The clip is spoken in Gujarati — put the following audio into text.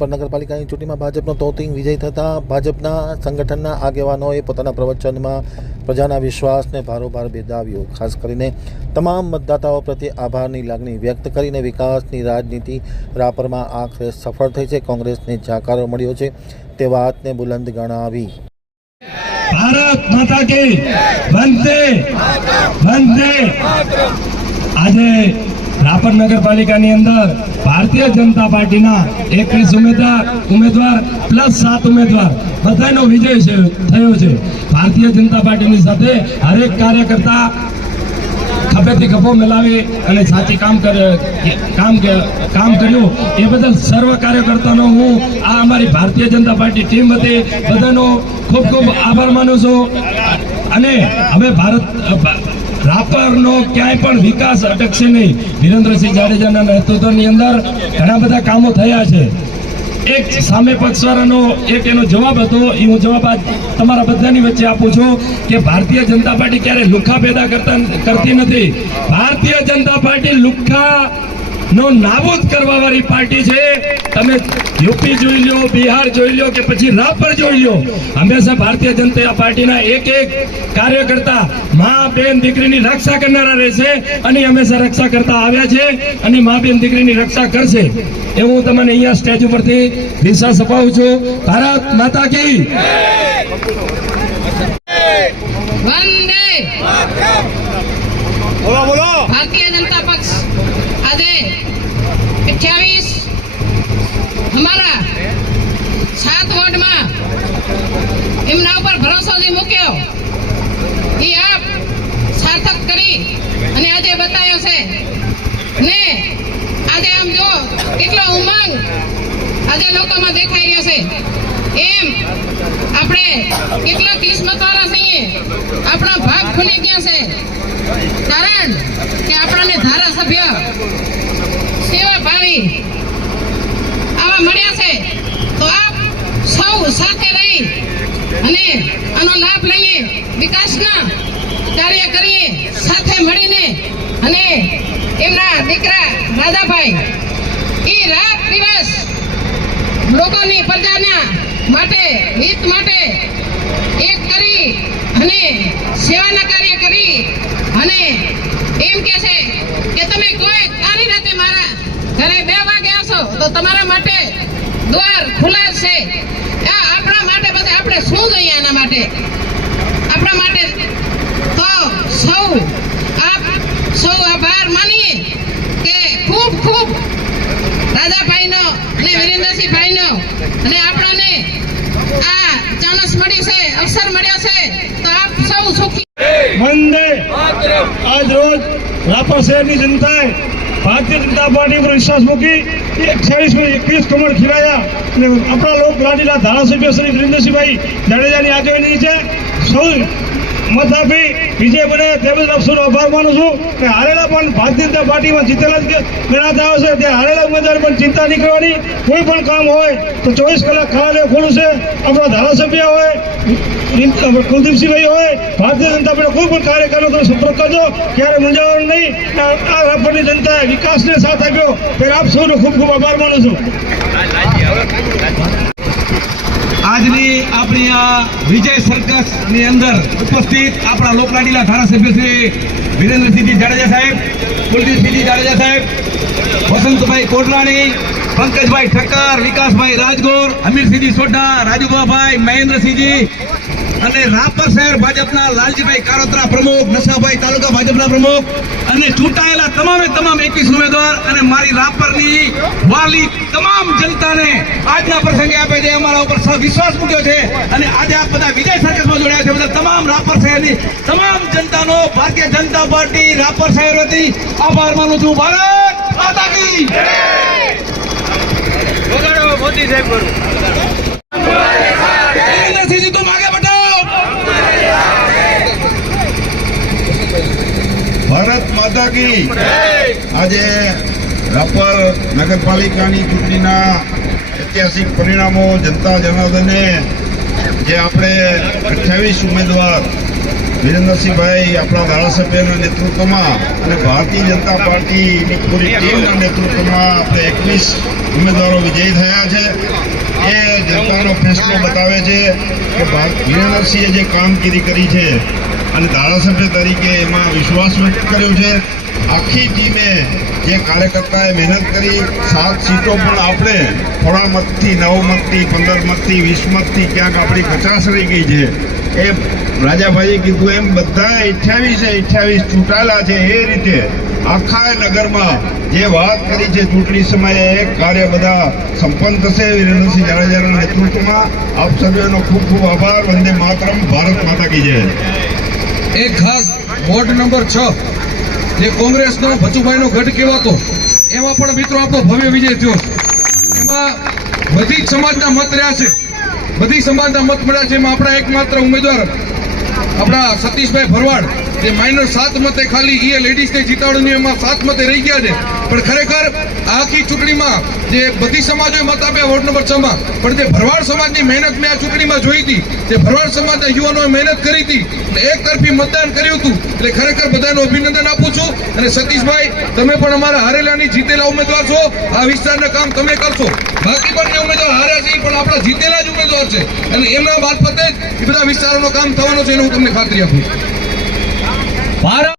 રાપર નગરપાલિકાની ચૂંટણીમાં ભાજપનો તોતિંગ વિજય થતાં ભાજપના સંગઠનના આગેવાનોએ પોતાના પ્રવચનમાં પ્રજાના વિશ્વાસને ભારોભાર બિરદાવ્યો। ખાસ કરીને તમામ મતદાતાઓ પ્રત્યે આભારની લાગણી વ્યક્ત કરીને વિકાસની રાજનીતિ રાપરમાં આખરે સફળ થઈ છે, કોંગ્રેસને જાકારો મળ્યો છે તે વાતને બુલંદ ગણાવી। ભારત માતા કી વંદે વંદે। આજે રાપર નગરપાલિકાની અંદર ભારતીય જનતા પાર્ટીના 21 ઉમેદવાર પ્લસ 7 ઉમેદવાર બધાનો વિજય થયો છે। ભારતીય જનતા પાર્ટીની સાથે હરેક કાર્યકર્તા ખભેથી ખભો મિલાવી અને સાચી કામ કર્યું એ બદલ સર્વ કાર્યકર્તાનો હું આ અમારી ભારતીય જનતા પાર્ટી ટીમ વતી બધાનો ખૂબ ખૂબ આભાર માનું છું। અને હવે રાપરનો ક્યાંય પણ વિકાસ અટકશે નહીં। વિરેન્દ્રસિંહ જાડેજાના નેતૃત્વની અંદર ઘણા બધા કામો થયા છે। એક સામે પક્ષવાળાનો એક એનો જવાબ હતો, એ હું જવાબ આજ તમારા બધાની વચ્ચે આપું છું કે ભારતીય જનતા પાર્ટી ક્યારે લુખ્ખા પેદા કરતી નથી। ભારતીય જનતા પાર્ટી લુખ્ખા નો નાબૂદ કરવા વાળી પાર્ટી છે। તમે યુપી જોઈ લો, બિહાર જોઈ લો કે પછી રાપર જોઈ લો, હંમેશા ભારતીય જનતા પાર્ટીના એક કાર્યકર્તા મા બેન દીકરીની રક્ષા કરનારા રહેશે અને હંમેશા રક્ષા કરતા આવ્યા છે અને મા બેન દીકરીની રક્ષા કરશે એવું હું તમને અહીંયા સ્ટેજ ઉપરથી વિશ્વાસ અપાવું છું। ભારત માતા કી વંદે બોલો બોલો। ભારતીય જનતા પક્ષ આજે 28 हमारा 7 वोट में एमना पर भरोसा जी मूक्यो ये आप सार्थक करी અને આજે બતાવ્યો છે ને આજે આમ જો કેટલો ઉમંગ આજે લોકોમાં દેખાઈ રહ્યો છે। એમ આપણે કેટલા કિસ્મતવાળા છીએ, આપણા ભાગ ખુલી ગયા છે કારણ કે આપણને ધારાસભ્ય સેવા ભાવી આવા મળ્યા છે। તો આપ સૌ સાથે રહી અને આનો લાભ લઈએ, વિકાસના કાર્ય કરીએ સાથે મળીને। અને એમના દીકરા રાજાભાઈ એ રાત દિવસ લોકોની પ્રજાના માટે હિત માટે એક કરી અને સેવાના કાર્ય કરી અને એમ કે છે કે તમે કોઈ સારી રીતે મારા ઘરે 2 વાગે આવશો તો તમારા માટે દ્વાર ખુલ્લા છે। આપણા માટે પછી આપણે શું જોઈએ આના માટે આપણા માટે તો સૌ આભાર માનીએ કે ખૂબ ખૂબ રાજાભાઈનો અને વિરેન્દ્રસિંહભાઈનો અને આપણને આ ચાન્સ મળ્યું છે, અવસર મળ્યો છે તો આપ સૌ સુખી વંદે। આજ રોજ રાપર શહેરની જનતાએ ભારતીય જનતા પાર્ટી પર વિશ્વાસ મૂકી 21 કમળ ખીલાયા અને આપણા લોક લાડીલા ધારાસભ્ય શ્રી વિરેન્દ્રસિંહભાઈ જાડેજાની આગેવાની નીચે સૌ મત આપી વિજય બને તે બદલ આપ સૌનો આભાર માનું છું। કે હારેલા પણ ભારતીય જનતા પાર્ટીમાં જીતેલા જ ગણાતા આવશે તે હારેલા ઉમેદવાર પણ ચિંતા નહીં કરવાની। કોઈ પણ કામ હોય તો 24 કલાક ખાવાને ખોલું છે। આપણા ધારાસભ્ય હોય, કુલદીપસિંહભાઈ હોય, ભારતીય જનતા પાર્ટી કોઈ પણ કાર્યકરનો તમે સંપર્ક કરજો, ક્યારે મૂંઝાવાનું નહીં। આ રાપરની જનતાએ વિકાસને સાથ આપ્યો ત્યારે આપ સૌનો ખૂબ ખૂબ આભાર માનું છું। આજની આપણી આ વિજય સર્કસની અંદર ઉપસ્થિત આપણા લોકલાડીલા ધારાસભ્ય શ્રી વિરેન્દ્રસિંહજી જાડેજા સાહેબ, કુલદીપસિંહજી જાડેજા સાહેબ, વસંતભાઈ કોટલાણી, પંકજભાઈ ઠક્કર, વિકાસભાઈ રાજગોર, અમીરસિંહજી સોઢા, રાજુભાઈ, મહેન્દ્રસિંહજી અને રાપર શહેર ભાજપના લાલજીભાઈ કારોત્રા પ્રમુખ, નશાભાઈ તાલુકા ભાજપના પ્રમુખ અને ચૂંટાયેલા તમામે તમામ 21 ઉમેદવાર અને મારી રાપરની વાલી તમામ જનતાને આજના પ્રસંગે આપે છે અમારા ઉપર વિશ્વાસ મૂક્યો છે અને આજે આપ બધા વિજય સર્કસમાં જોડાયા છે બધા તમામ રાપર શહેરની તમામ જનતાનો ભારતીય જનતા પાર્ટી રાપર શહેર વતી આભાર માનું છું। ભારત માતા કી જય। મોદી સાહેબ કરું तुम आगे बढ़ो। ભારત માતા કી આજે રાપર નગરપાલિકાની ચૂંટણીના ઐતિહાસિક પરિણામો જનતા જનાર્દને જે આપણે 28 ઉમેદવાર વિરેન્દ્રસિંહભાઈ આપણા ધારાસભ્યના નેતૃત્વમાં અને ભારતીય જનતા પાર્ટીની પૂરી ટીમના નેતૃત્વમાં આપણે 21 ઉમેદવારો વિજયી થયા છે. એ જનતાનો ફેસલો બતાવે છે કે વિરેન્દ્રસિંહે જે કામગીરી કરી છે અને ધારાસભ્ય તરીકે એમાં વિશ્વાસ વ્યક્ત કર્યો છે. આખી ટીમે જે કાર્યકર્તાએ મહેનત કરી, 7 સીટો પણ આપણે થોડા મતથી 9 મતથી 15 મતથી 20 મતથી ક્યાંક આપણી 50 રહી ગઈ છે. એ રાજાભાઈએ કીધું એમ બધા 28 ચૂંટાયેલા છે. એ રીતે આખા નગરમાં જે વાત કરી છે ચૂંટણી સમયે એ કાર્ય બધા સંપન્ન થશે વિરેન્દ્રસિંહ જાડેજાના નેતૃત્વમાં. આપ સર્વેનો ખૂબ ખૂબ આભાર. વંદે માતરમ. ભારત માતા કી જય. એક ખાસ વોર્ડ નંબર 6 જે કોંગ્રેસનો ભચુભાઈનો ગઢ કહેવાતો, એમાં પણ મિત્રો આપણો ભવ્ય વિજય થયો. એમાં બધી જ સમાજના મત રહ્યા છે, બધી સમાજના મત મળ્યા છે. એમાં આપણા એકમાત્ર ઉમેદવાર આપણા સતીશભાઈ ભરવાડ જે માઇનર 7 મતે ખાલી એ લેડીઝને જીતાડવાની એમાં 7 મતે રહી ગયા છે. પણ ખરેખર આખી ચૂંટણીમાં જે બધી સમાજોએ મત આપ્યા વોર્ડ નંબર 6 માં, પણ જે ભરવાડ સમાજની મહેનત મેં આ ચૂંટણીમાં જોઈ હતી, જે ભરવાડ સમાજના યુવાનોએ મહેનત કરી હતી, એક તરફી મતદાન કર્યું હતું. એટલે ખરેખર બધાનું અભિનંદન આપું છું. અને સતીશભાઈ, તમે પણ અમારા હારેલાની જીતેલા ઉમેદવાર છો. આ વિસ્તારના કામ તમે કરશો. બાકી બંને ઉમેદવાર હાર્યા છે પણ આપણા જીતેલા જ ઉમેદવાર છે અને એમના મારફતે જ એ બધા વિસ્તારોનું કામ થવાનું છે, એનું હું તમને ખાતરી આપું છું.